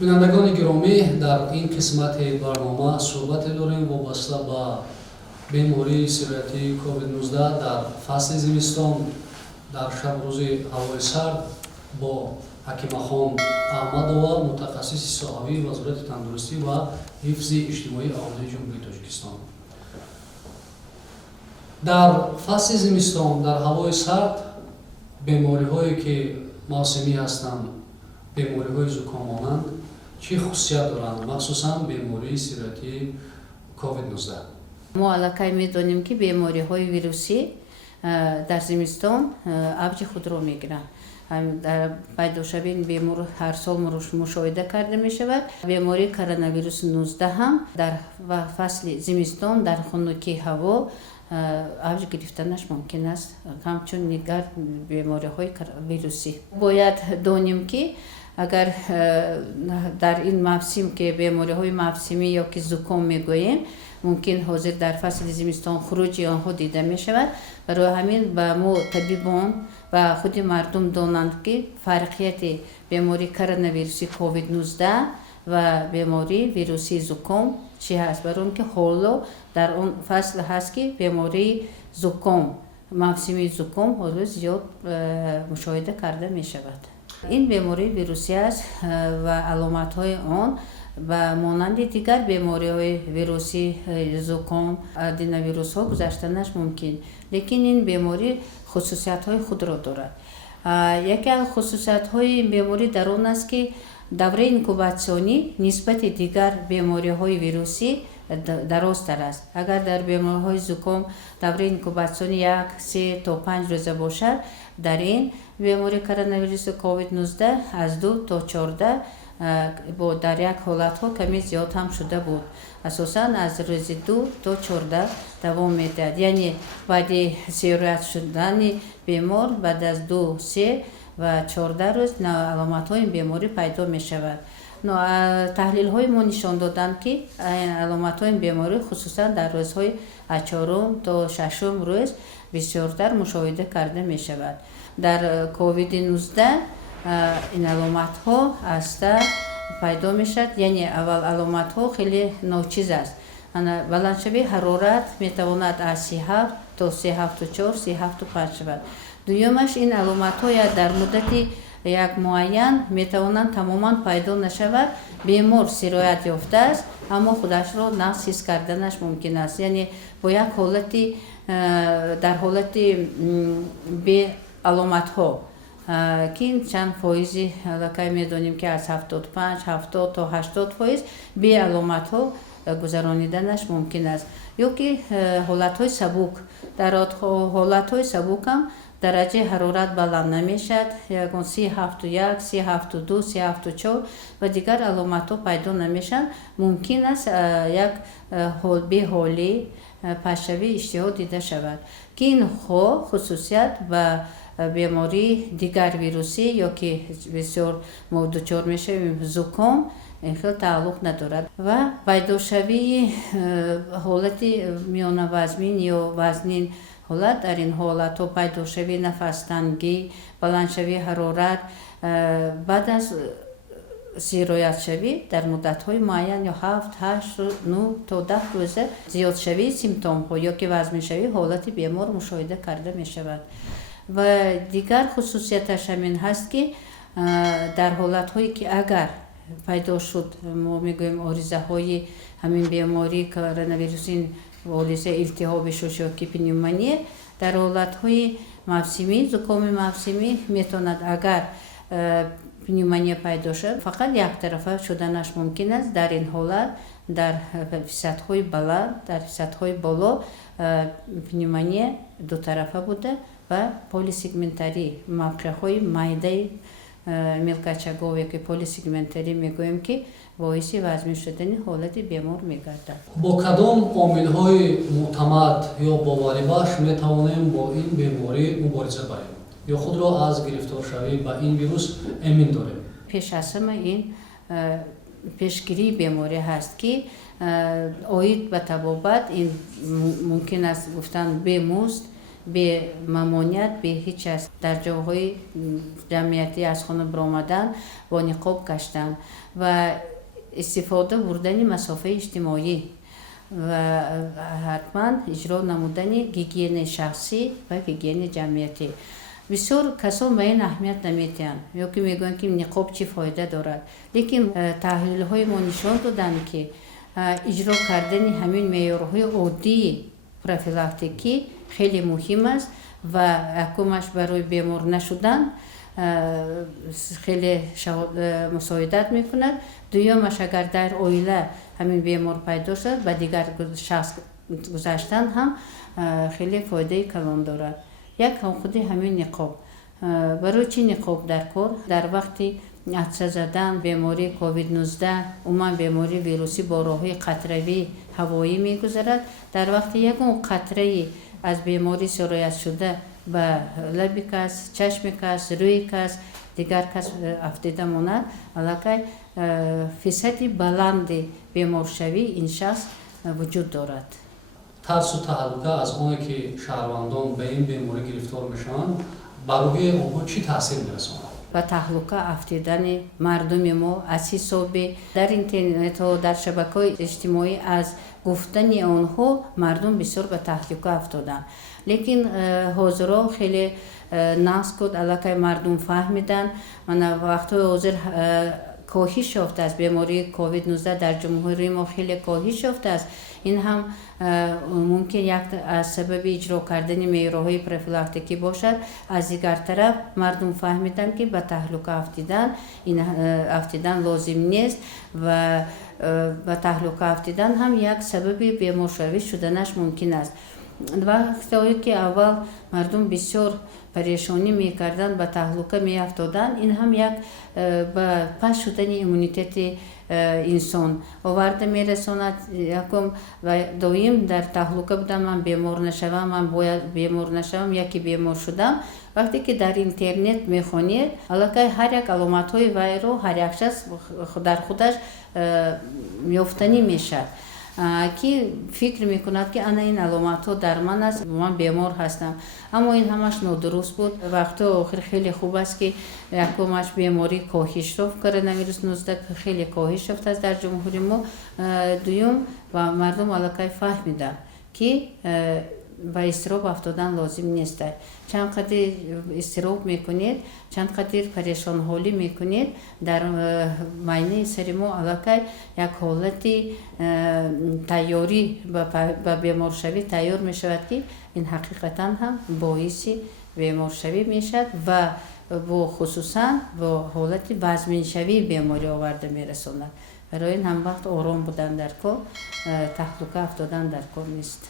بینندگان گرامی، در این قسمت برنامه صحبت داریم وابسته با بیماری سیریاتی کووید 19 در فصل زمستان در شب روز هوای سرد با حکیم خان احمدова متخصص صحوی وزارت تندرستی و حفظ اجتماعی اهالی جمهوری تاجیکستان. در فصل زمستان در هوای سرد بیماری هایی که موسمی هستند، بیماری های زکام مانند چی خصوصیت دارند، مخصوصا بیماری سیریاتی کووید 19؟ ما علاقه می‌دانیم که بیماری های ویروسی در زمستان اوج خود را می‌گیرند. در پیداشوی این بیماری هر سال مشاهده کرده می شود. بیماری کرونا ویروس 19 هم در فصل زمستان در خنکی هوا اوج گرفتنش ممکن است، همچون دیگر بیماری های ویروسی. باید دانیم که اگر در این موسم که بیماری های موسمی یا که زکام میگوییم ممکن حاضر در فصل زمستان خروج آنها دیده می شود. برای همین با ما طبیبان و خود مردم دانند که فرقیت بیماری کرونا ویروسی کووید 19 و بیماری ویروسی زکام چی هست. برای اون که حالا در اون فصل هست که بیماری زکام، موسمی زکام حالا زیاد مشاهده کرده می شود. این بیماری ویروسی است و علامت های آن و مانند دیگر بیماری های ویروسی زکام، ادنوویروس ها گذشتنش ممکن، لیکن این بیماری خصوصیت های خود را دارد. یکی از خصوصیت های بیماری در آن است که دوره اینکوباسیونی نسبت دیگر بیماری های ویروسی درازتر است. اگر در بیماری های زکام دوره اینکوباسیونی 1 تا 5 روزه باشد، در این بیماری کرونا ویروس کووید 19 از 2 تا 14 با در یک حالت ها کمی زیاد هم شده بود. اساساً از روز 2 تا 14 دوام می‌دهد، یعنی بعد سیریت شدن بیمار بعد از 2 3 و 14 روز علامت های بیماری پیدا می شود. تحلیل های ما نشان دادند که علامت های بیماری خصوصا در روزهای 4 تا 6 روز بسیارتر مشاهده کرده می شود. در کووید 19 این علامت ها هسته پیدا می شد، یعنی اول علامت ها خیلی ناچیز است. بلندشوی حرارت می تواند از 37 تا 37.4 37.5 شود. دویمش این علامت های در مدت یک معین می توانند تماما پیدا نشود. بیمار سرایت یافته است اما خودش را نقص حس کردنش ممکن است، یعنی با یک حالتی در حالت به علامت ها که این چند فایزی علاقه می دانیم که از 75 70 تا 80% به علامت ها گذرانیدنش ممکن است. یا که حالت های سبک، در حالت های سبک هم درجه حرارت بلند نمی شد، یکون 37.1 37.2 37.4 و دیگر علامت ها پیدا نمی شد. ممکن است یک به حالی پشوی اشتها دیده شود که این خصوصیت و بیماری دیگر ویروسی یا که بسیار ما دچار می شویم زکام این خیلی تعلق ندارد. و پیداشوی حالت میان وزنین یا وزنین حالت، در این حالت ها پیداشوی نفس تنگی، بلندشوی حرارت بعد از سیرایت شوی در مدت های معین یا 7 8 9 تا 10 روزه زیاد شوی سیمتوم ها یا که وزن شوی حالت بیمار مشاهده کرده می شود. و دیگر خصوصیتش همین هست که در حالت هایی که اگر پیدا شد ما میگویم آریزه های همین بیماری کرونا ویروس، این آریزه التهاب شش یا که پنیومونی در حالت های موسمی زکام موسمی میتواند اگر پنیومونی پیدا شد فقط یک طرفه شدنش ممکن است. در این حالت در فیصدهای بلند در فیصدهای بالا پنیومونی دو طرفه بوده و پلیسگمنتری موقعهای معده ملکچگاوی که پلیسگمنتری میگوییم که باعث وزمی شدن حالت بیمار میگردد. با کدام عامل‌های معتمد یا باوری بخش میتوانیم با این بیماری مبارزه کنیم یا خود را از گرفتار شوی با این ویروس امن داریم؟ پیش از همه این پیشگیری بیماری هست که آید به طبابت این ممکن است گفتن به مزد به ممانعت به هیچ از در جاهای جمعیتی از خانه برآمدن با نقاب گشتن و استفاده بردن مسافه اجتماعی و حتما اجرا نمودن گیگین شخصی و گیگین جمعیتی. بسیار کسان به این اهمیت نمیتیند یا که میگوین که نقاب چی فایده دارد، لیکن تحلیل های ما نشان دادن که اجرا کردن همین معیارهای عادی پروفیلاکتیکی خیلی مهم است و حکومش برای بیمار نشدن خیلی مساعدت میکند. دویمش اگر در عائله همین بیمار پیدا شد و دیگر شخص گذاشتن هم خیلی فایده کلان دارد. یک هم خودی همین نقاب. برای چی نقاب در کار؟ در وقتی عطسه زدن، بیماری کووید 19 عموما بیماری ویروسی با راه‌های قطروی هوایی میگذرد. در وقتی یکون قطره از بیماری سرایت شده به لب کس، چشم کس، روی کس، دیگر کس افتیده ماند، علاقه فیصد بلند بیمار شوی این شخص وجود دارد. ترس و تهلکه از اون که شهروندان به این بیماری گرفتار میشن برای اونها چی تاثیر میرسونه؟ و تهلکه افتیدن مردم ما از حساب در اینترنت و در شبکه‌های اجتماعی از گفتن آنها مردم بسیار به تهلکه افتادن. لیکن حاضرها خیلی نقص کد علاقه مردم فهمیدن. من وقتی حاضر کاهش یافته است بیماری کووید 19 در جمهوری ما خیلی کاهش یافته است. این هم ممکن یک از سبب اجرا کردن معیارهای پروفیلاکتیکی باشد. از دیگر طرف مردم فهمیدن که به تهلکه افتیدن لازم نیست و به تهلکه افتیدن هم یک سبب بیمار شوی شدنش ممکن است. وقتی که اول مردم بسیار پریشانی میکردن به تهلکه میافتادن، این هم یک به پس شدن ایمونیته انسان آورده میرساند. یکم و دویم در تهلکه بودم من بیمار نشوم، من باید بیمار نشوم، یکی بیمار شدم. وقتی که در اینترنت میخونید علاقه هر یک علامت های وی رو هر یک شخص در خودش یافتنی میشه که فکر میکند که انا این علامت ها در من است، من بیمار هستم. اما این همش نادرست بود. وقتی آخر خیلی خوب است که یکمش بیماری کاهش یافت، کرونا ویروس 19 خیلی کاهش یافته است در جمهوری ما. دوم و مردم علاقه فهمیدن که به اضطراب افتادن لازم نیست. چند قدر اضطراب میکنید، چند قدر پریشان حالی میکنید، در معینه سر ما علاقه یک حالتی تیاری به بیمار شوی تیار میشود که این حقیقتا هم باعث بیمار شوی میشد و با خصوصا با حالت وزمین شوی بیماری آورده میرساند. برای این هم وقت آرام بودن در کار، تهلکه افتادن در کار نیست.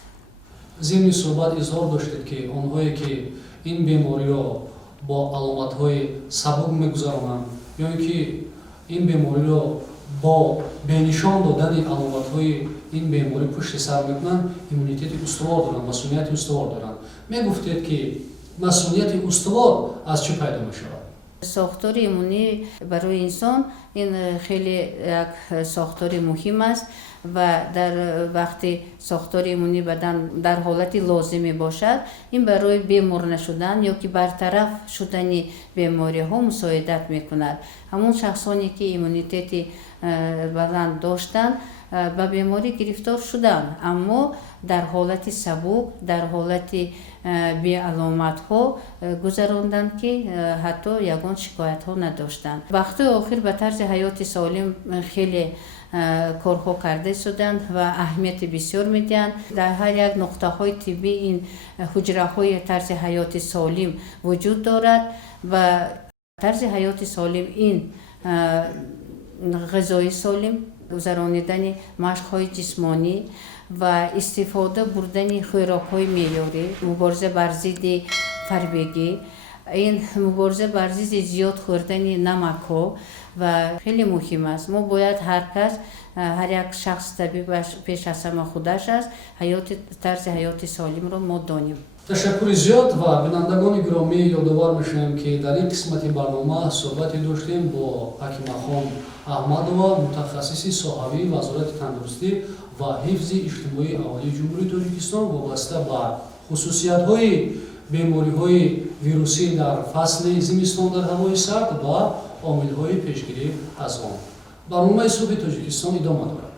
ضمن صحبت اظهار داشتید که آنهایی که این بیماری را با علامت‌های سبک می‌گذرانند یا اینکه این بیماری را با بنشان دادن علامت‌های این بیماری پشت سر می‌کنند، ایمونیته استوار دارند، مسئولیت استوار دارند. میگفتید که مسئولیت استوار از چه پیدا می‌شود؟ ساختار ایمنی برای انسان این خیلی یک ساختار مهم است و در وقتی ساختار ایمنی بدن در حالتی لازمی باشد، این برای بیمار نشدن یا که برطرف شدن بیماری ها مساعدت میکند. همون شخصانی که ایمونیته بدن داشتن به بیماری گرفتار شدن، اما در حالت سبک، در حالت بی علامت ها گذراندن که حتی یگان شکایت ها نداشتند. وقتی آخر به طرز حیات سالم خیلی کارها کرده شدند و اهمیت بسیار میدهند. در هر یک نقطه های طبی این حجره های طرز حیات سالم وجود دارد و طرز حیات سالم این غذای سالم، گذرانیدن مشق‌های جسمانی و استفاده بردن خوراک‌های معیاری، مبارزه بر ضد فربگی، این مبارزه بر ضد زیاد خوردن نمک‌ها و خیلی مهم است. ما باید هر کس، هر یک شخص طبیب پیش از همه خودش است، طرز حیات سالم را ما دانیم. تشکر زیاد و بینندگان گرامی یادآور میشیم که در این قسمت برنامه صحبتی داشتیم با حکیم خان احمدова، متخصص صحوی وزارت تندرستی و حفظ اجتماعی اهالی جمهوری تاجیکستان وابسته به خصوصیت‌های бемориҳои вирусӣ дар фасли зимистон дар ҳавои сард ва омилҳои пешгирӣ аз он. барномаи субҳи Тоҷикистон идома дорад.